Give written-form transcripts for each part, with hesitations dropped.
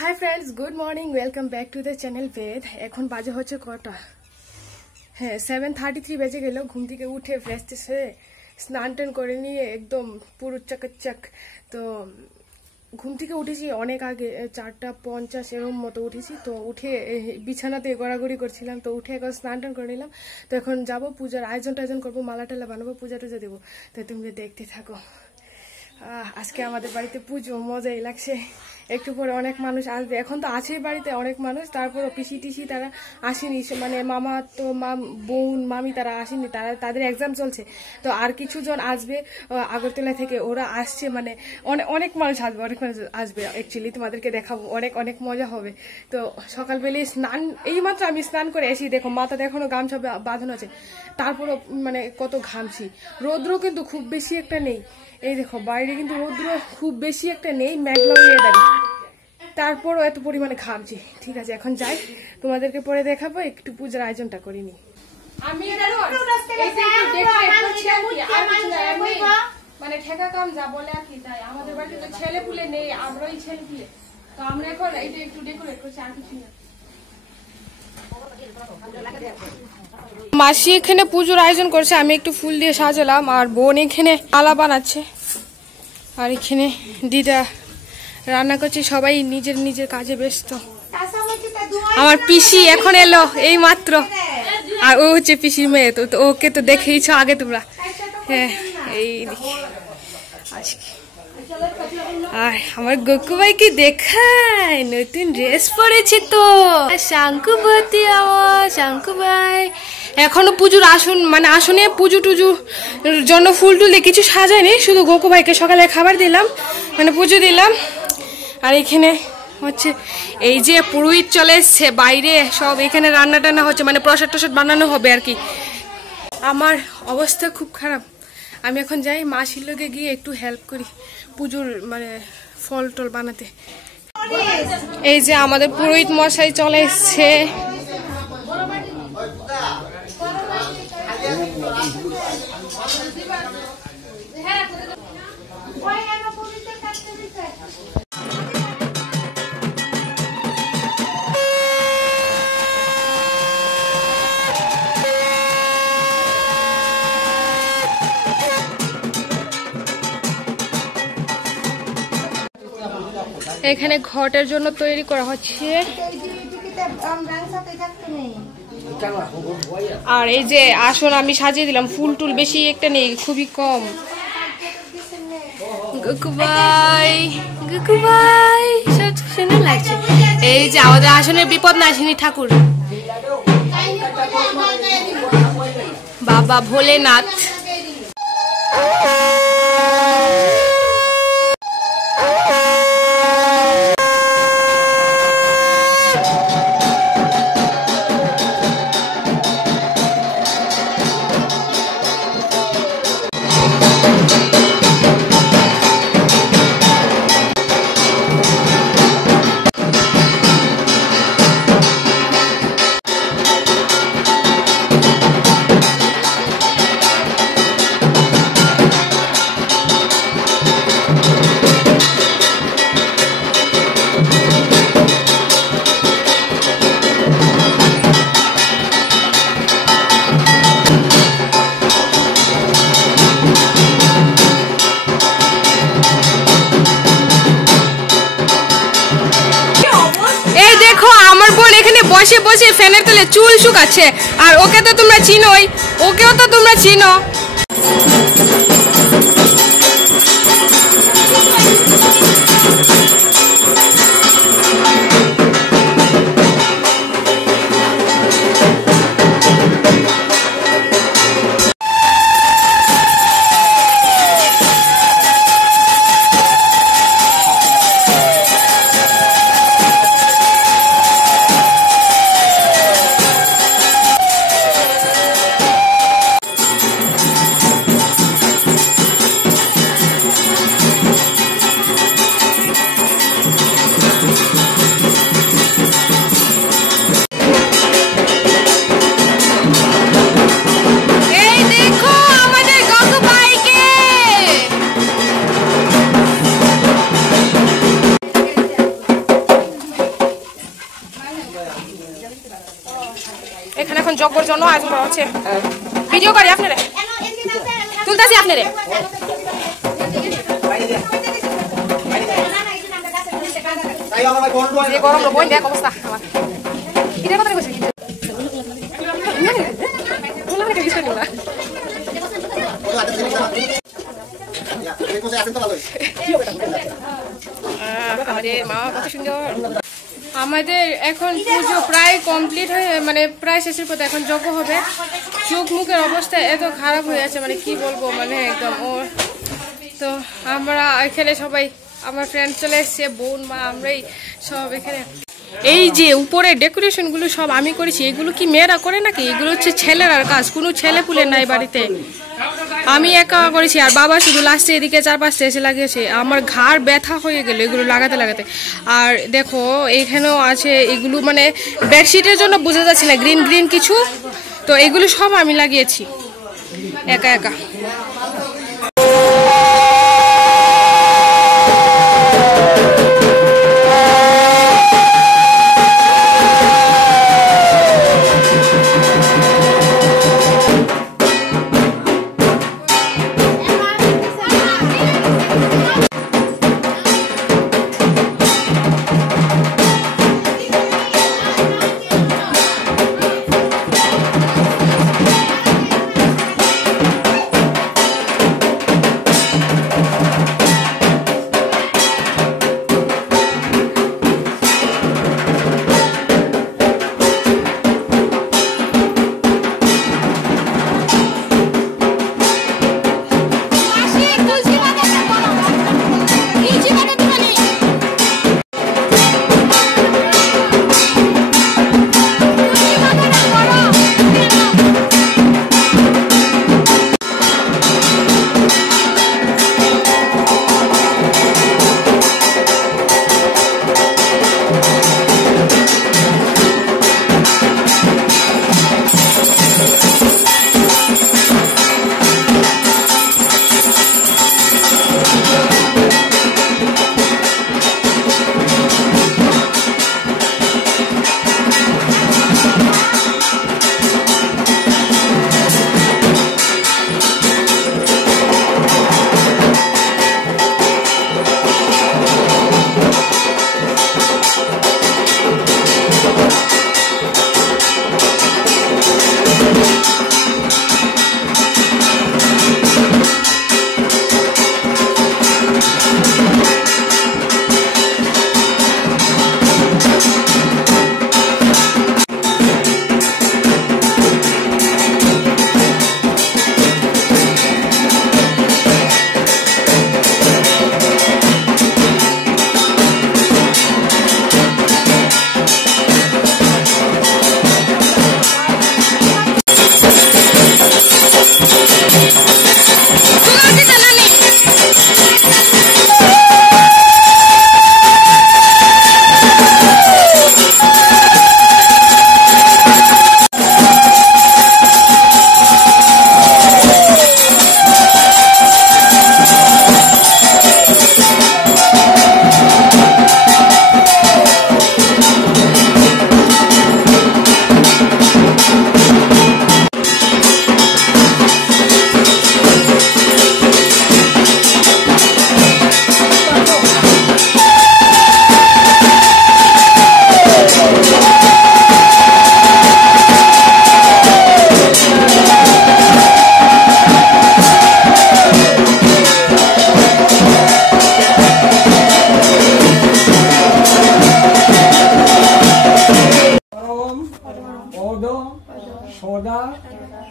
High friends, good morning, welcome back to the channel Ved. এখন বাজে হচ্ছে কটা? হ্যাঁ, 7:33 বেজে গেল। ঘুম থেকে উঠে ফ্রেশ হয়ে স্নান টান করে নিয়ে একদম পুরো চাকাচাক। তো ঘুম থেকে উঠেছি অনেক আগে, 4:50 এরকম মতো উঠেছি। তো উঠে বিছানাতে গড়াগড়ি করছিলাম, তো উঠে এখন স্নান টান করে নিলাম। তো এখন যাবো পূজার আয়োজন করবো, মালা টালা বানাবো, পূজা টুজা দেবো। তো তুমি দেখতে থাকো। আজকে আমাদের বাড়িতে পুজো, মজাই লাগছে। একটু পরে অনেক মানুষ আসবে। এখন তো আছে বাড়িতে অনেক মানুষ, তারপরও পিসি টিসি তারা আসেনি, মানে মামা তো বোন মামি তারা আসেনি, তাদের এক্সাম চলছে। তো আর কিছু জন আসবে আগরতলা থেকে, ওরা আসছে, মানে অনেক মানুষ আসবে, অনেক মানুষ আসবে। অ্যাকচুয়ালি তোমাদেরকে দেখাবো, অনেক মজা হবে। তো সকালবেলায় স্নান, এইমাত্র আমি স্নান করে এসি, দেখো মাথা এখনো গামছা বাঁধানো আছে, তারপরও মানে কত ঘামছি। রৌদ্র কিন্তু খুব বেশি একটা নেই। এই দেখো বাইরে কিন্তু রৌদ্র খুব বেশি একটা নেই, মেঘলা হয়ে দাঁড়িয়ে, তারপরও এত পরিমাণে ঘামছি। ঠিক আছে, এখন যাই, তোমাদেরকে পরে দেখাবো। একটু পূজার আয়োজনটা করে নি। আমি মানে ঠেকা কাম যা বলে আর কি, তাই আমাদের বাড়িতে তো ছেলে পুলে নেই, আমরাই ছেলে পুলে। তো আমরা এখন এইটা একটু ডেকোরেট করছি, আর কিছু না। মাসি এখানে পুজোর আয়োজন করছে, আমি একটু ফুল দিয়ে সাজালাম, আর বোন এখানে আলা বানাচ্ছে, আর এখানে দিদা রান্না করছে। সবাই নিজের নিজের কাজে ব্যস্ত। আমার পিসি এখন এলো এই মাত্র, আর ও হচ্ছে পিসির মেয়ে। তো ওকে তো দেখেইছো আগে তোমরা। হ্যাঁ, এই আজকে আর আমার গকু ভাই কি দেখায়, নতুন ড্রেস পরেছে তো। শঙ্কুবতী, আমার শঙ্কু ভাই এখনো পুজোর আসনে পুজো টুজুর জন্য ফুল টুল কিছু সাজায়নি, শুধু গকু ভাইকে সকালে খাবার দিলাম, মানে পুজো দিলাম। আর এখানে হচ্ছে এই যে পুরোহিত চলে এসছে বাইরে, সব এখানে রান্না টান্না হচ্ছে, মানে প্রসাদ টসাদ বানানো হবে আর কি। আমার অবস্থা খুব খারাপ। আমি এখন যাই মাসির লোকে গিয়ে একটু হেল্প করি পুজোর মানে ফল টল বানাতে। এই যে আমাদের পুরোহিত মশাই চলে এসছে। এখানে ঘটের জন্য তৈরি করা হচ্ছে। আর এই যে আসন আমি সাজিয়ে দিলাম, ফুল টুল বেশি একটা নেই, খুবই কম। গুকুবাই সব সুন্দর লাগছে। এই যে আমাদের আসনের বিপদ নাশিনী ঠাকুর বাবা ভোলেনাথ। বসে বসে ফ্যানের তলে চুল শুকাচ্ছে, আর ওকে তো তোমরা চিনোই, ওকেও তো তোমরা চিনো। এখানে এখন যজ্ঞর জন্য আয়োজন করা হচ্ছে। ভিডিও করি আপনারে, তুলতেছি আপনারে। যে গরম বই দেখ অবস্থা আমার এটা কথা কইছি আমাদের এখন পুজো প্রায় কমপ্লিট হয়ে মানে প্রায় শেষের পথে, এখন যজ্ঞ হবে। চোখ মুখের অবস্থা এত খারাপ হয়ে আছে মানে কি বলবো, মানে একদম ও। তো আমরা এখানে সবাই আমার ফ্রেন্ড চলে এসছে, বোন মা আমরাই সব এখানে। এই যে উপরে ডেকোরেশন গুলো সব আমি করেছি, এগুলো কি মেয়েরা করে নাকি? এগুলো হচ্ছে ছেলেরার কাজ, কোনো ছেলে পুলে নাই বাড়িতে। আমি একা করেছি আর বাবা শুধু লাস্টে এদিকে 4-5টা এসে লাগিয়েছে। আমার ঘাড় ব্যথা হয়ে গেল এগুলো লাগাতে লাগাতে। আর দেখো এইখানেও আছে এগুলো, মানে বেডশিটের জন্য বোঝা যাচ্ছে না, গ্রিন গ্রিন কিছু। তো এগুলো সব আমি লাগিয়েছি একা একা। সদা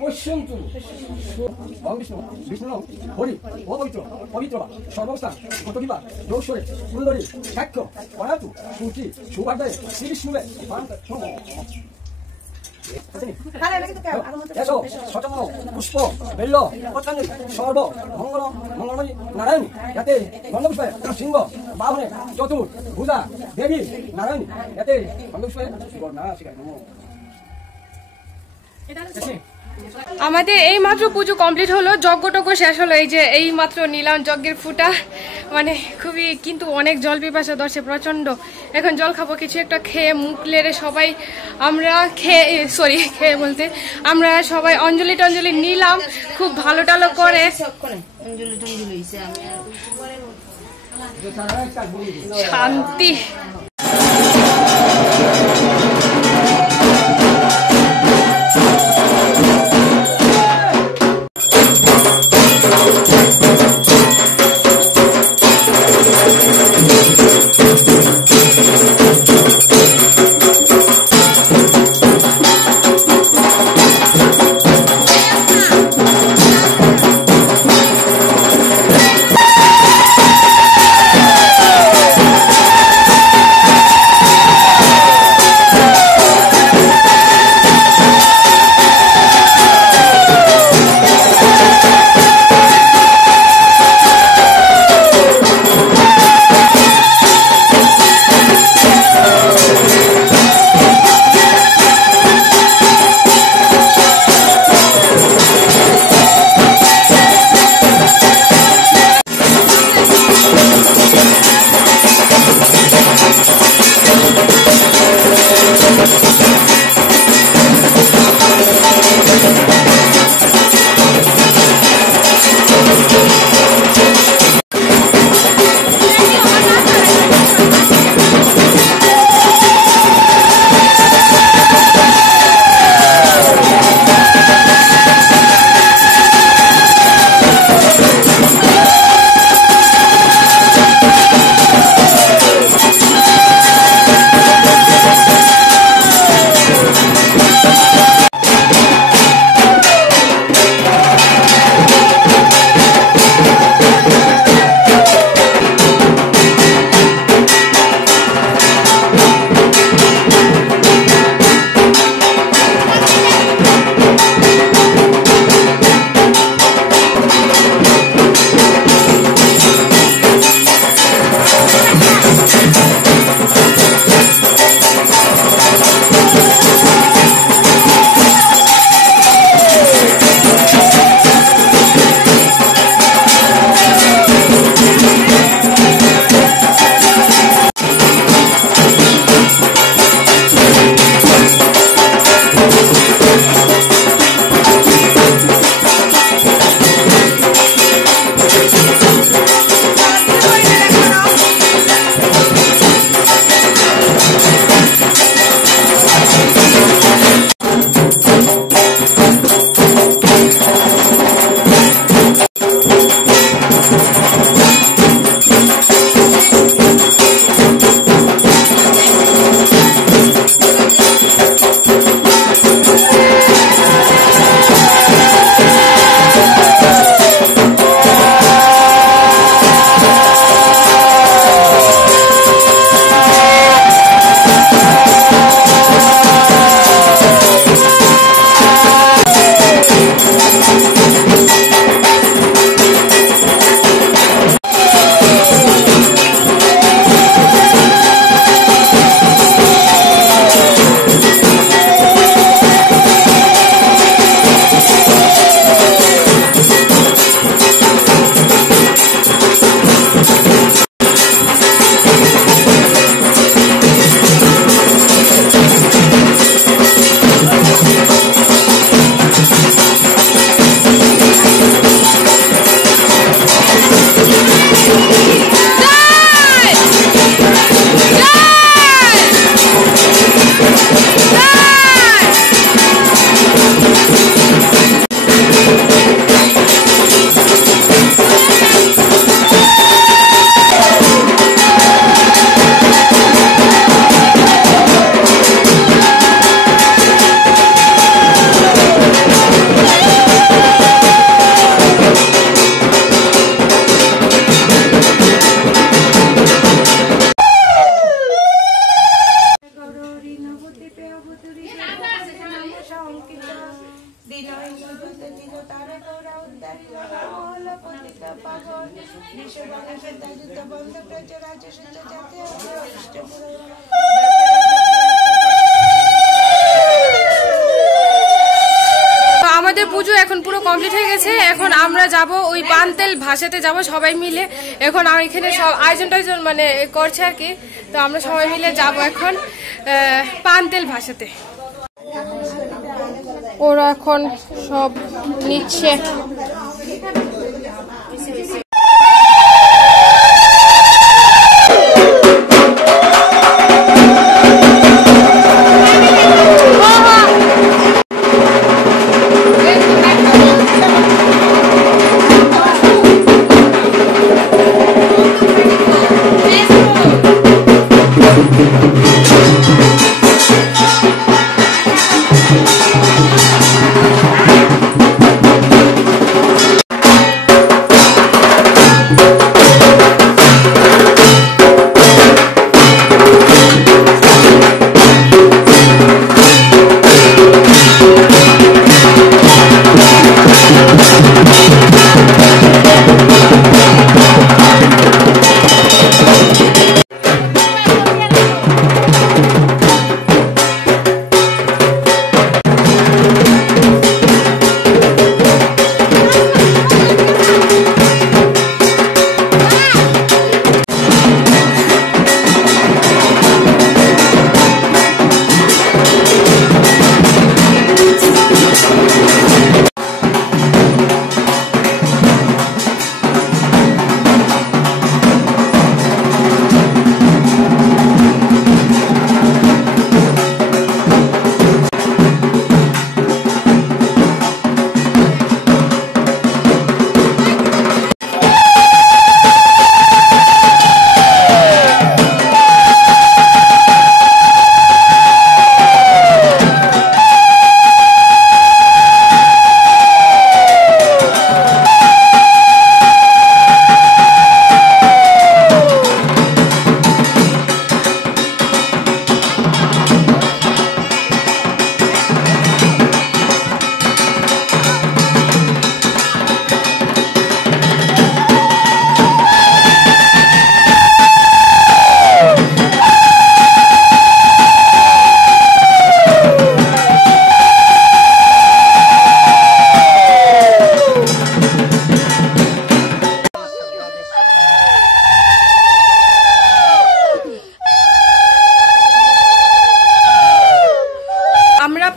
পশ্যন্তু বিষ্ণু বিষ্ণু হরি অপবিত্র পবিত্র সর্বস্থান কতকিবা দৌসরে সুন্দরী সাক্ষ্য পরাতু সুচি সুভাবে শ্রী বিষ্ণুবে পুষ্প বেল্ল পত্রাঞ্জলি সর্ব মঙ্গল মঙ্গলময়ী নারায়ণী যাতে গন্ধপুষ্পে সিংহ বাহনে চতুর ভুজা দেবী নারায়ণী যাতে গন্ধপুষ্পে আমাদের এই মাত্র পুজো কমপ্লিট হলো, যজ্ঞটজ্ঞ শেষ হলো। এই যে এই মাত্র নিলাম যজ্ঞের ফুটা, মানে খুবই কিন্তু অনেক জল পিপাসা ধরছে প্রচন্ড। এখন জল খাবো, কিছু একটা খেয়ে মুখ লেড়ে সবাই আমরা খেয়ে বলতে আমরা সবাই অঞ্জলি টঞ্জলি নিলাম, খুব ভালো টালো করে শান্তি। পুজো এখন পুরো কমপ্লিট হয়ে গেছে। এখন আমরা যাব ওই পানতেল ভাসাতে যাব সবাই মিলে। এখন এখানে সব আয়োজন মানে করছে আর কি, তো আমরা সবাই মিলে যাব এখন পানতেল ভাসাতে। ওরা এখন সব নিচ্ছে।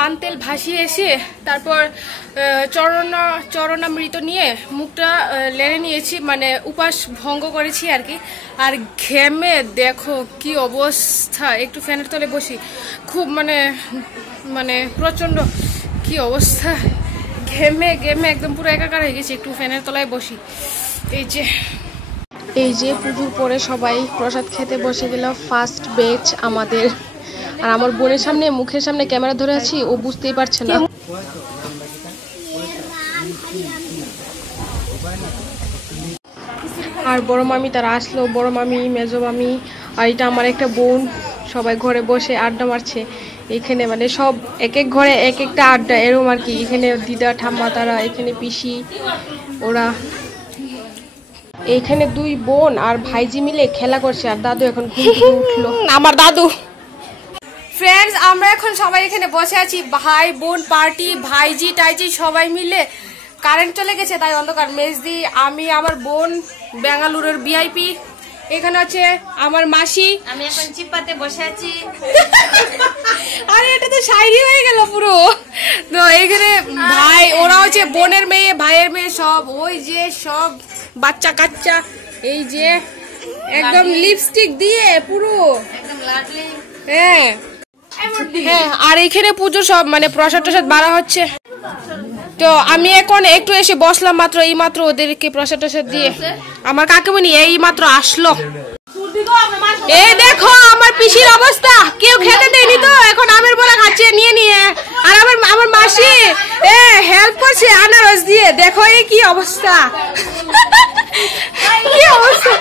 পানতেল ভাসিয়ে এসে তারপর চরণামৃত নিয়ে মুখটা লেড়ে নিয়েছি, মানে উপাস ভঙ্গ করেছি আর কি। আর ঘেমে দেখো কি অবস্থা, একটু ফ্যানের তলে বসি, খুব মানে প্রচন্ড কি অবস্থা, ঘেমে একদম পুরো একাকার হয়ে গেছি, একটু ফ্যানের তলায় বসি। এই যে পুজোর পরে সবাই প্রসাদ খেতে বসে গেল, ফার্স্ট ব্যাচ আমাদের। আর আমার বোনের সামনে মুখের সামনে ক্যামেরা ধরে আছি, ও বুঝতেই পারছে না। আর বড় মামি তারা আসলো, বড় মামি, মেজো মামি, আর এটা আমার একটা বোন, সবাই ঘরে বসে আড্ডা মারছে। এখানে মানে সব এক এক ঘরে এক একটা আড্ডা এরকম আর কি। এখানে দিদা ঠাম্মা তারা, এখানে পিসি ওরা, এখানে দুই বোন আর ভাইজি মিলে খেলা করছে। আর দাদু এখন ঘুম থেকে উঠলো, আমার দাদু। ফ্রেন্ডস, আমরা এখন সবাই এখানে বসে আছি, ভাই বোন পার্টি, ভাইজি টাইজি সবাই মিলে। কারেন্ট চলে গেছে তাই অন্ধকার। মেজদি, আমি, আমার বোন বেঙ্গালুরুর ভিআইপি, এখানে আছে আমার মাসি, আমি এখন চিপাতে বসে আছি। আরে এটা তো শাইরি হয়ে গেল পুরো। তো এখানে ভাই, ওরা হচ্ছে বোনের মেয়ে, ভাইয়ের মেয়ে সব, ওই যে সব বাচ্চা কাচ্চা, এই যে একদম লিপস্টিক দিয়ে পুরো একদম লাডলি। হ্যাঁ হ্যাঁ। আর এখানে পুজো সব মানে প্রসাদ টসাদ বাড়া হচ্ছে। তো আমি এখন একটু এসে বসলাম মাত্র, এই মাত্র ওদেরকে প্রসাদ টসাদ দিয়ে আমার কাকিমণি এই মাত্র আসলো। এই দেখো আমার পিসির অবস্থা, কেউ খেতে দেয়নি তো এখন আমের বলা খাচ্ছে নিয়ে। আর আমার মাসি হেল্প করছে আনারস দিয়ে, দেখো এই কি অবস্থা, কি অবস্থা।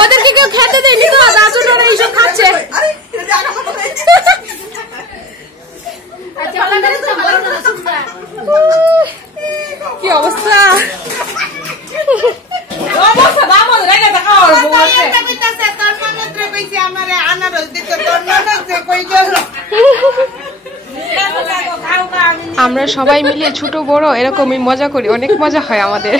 ওদেরকে কেউ খেতে দেয়নি তো, দাদুরা এইসব খাচ্ছে। কি অবস্থা, আমরা সবাই মিলে ছোট বড় এরকমই মজা করি, অনেক মজা হয় আমাদের।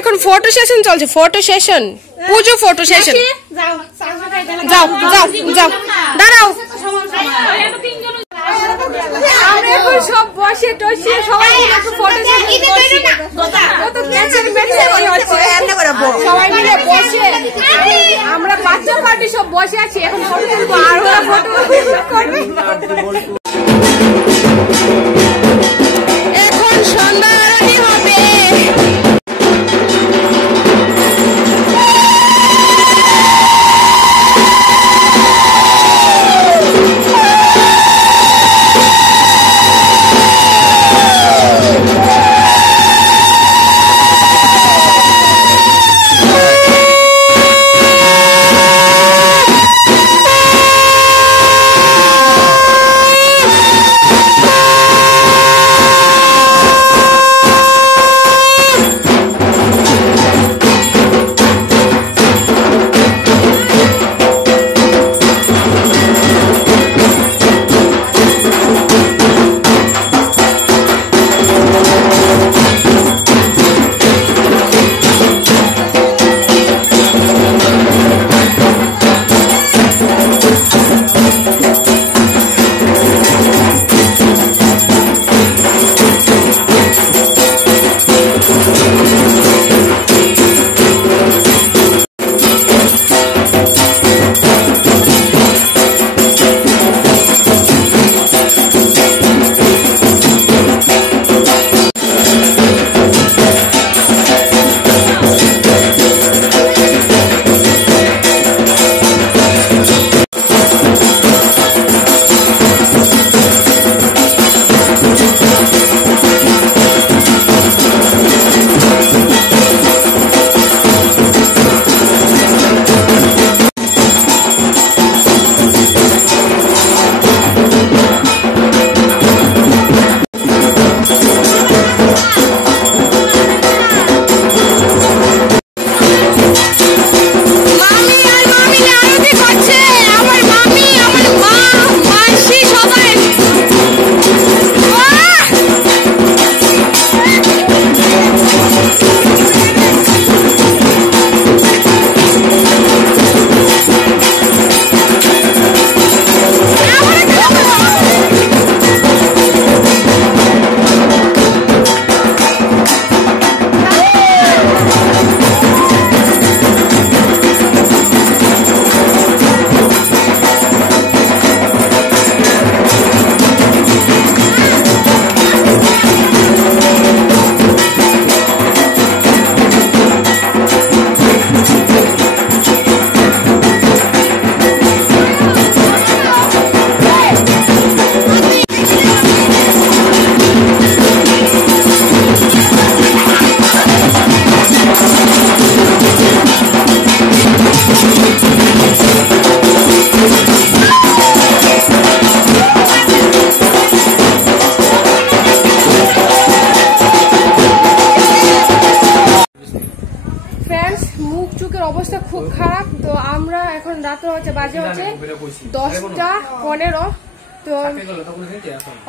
এখন ফটো সেশন চলছে, ফটো সেশন, পুজো ফটো সেশন। যাও যাও যাও, দাঁড়াও। আমরা এখন সব বসে টসে সবাই ফটো সবাই মিলে বসে, আমরা বাচ্চা পার্টি সব বসে আছি, এখন ফটো তুলবো আর ওরা ফটো করবে। এখন সন্ধ্যা আরতি হবে। অবস্থা খুব খারাপ। তো আমরা এখন রাত হচ্ছে, বাজে হচ্ছে 10টা 15। তো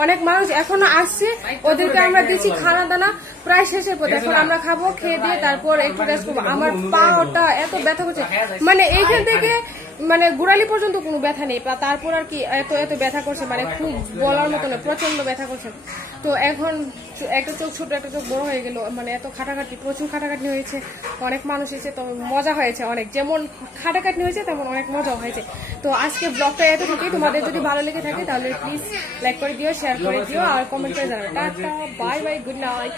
অনেক মানুষ এখনো আসছে, ওদেরকে আমরা দিচ্ছি খানা দানা, প্রায় শেষের পথে। এখন আমরা খাবো, খেয়ে দিয়ে তারপর একটু রেস্ট করবো। আমার পাটা এত ব্যথা করছে, মানে এইখান থেকে মানে গোড়ালি পর্যন্ত কোনো ব্যথা নেই, তারপর আর কি এত এত ব্যথা করছে, মানে খুব বলার মতো না, প্রচন্ড ব্যথা করছে। তো এখন একটা চোখ ছোট একটা চোখ বড় হয়ে গেল, মানে এত খাটাখাটি, প্রচুর খাটাখাটি হয়েছে, অনেক মানুষ এসেছে, তো মজা হয়েছে অনেক। যেমন খাটাখাটি হয়েছে তেমন অনেক মজা হয়েছে। তো আজকে ব্লগটা এতটুকুই। তোমাদের যদি ভালো লেগে থাকে তাহলে প্লিজ লাইক করে দিও, শেয়ার করে দিও আর কমেন্ট করে জানাবে। Tata, bye bye, good night.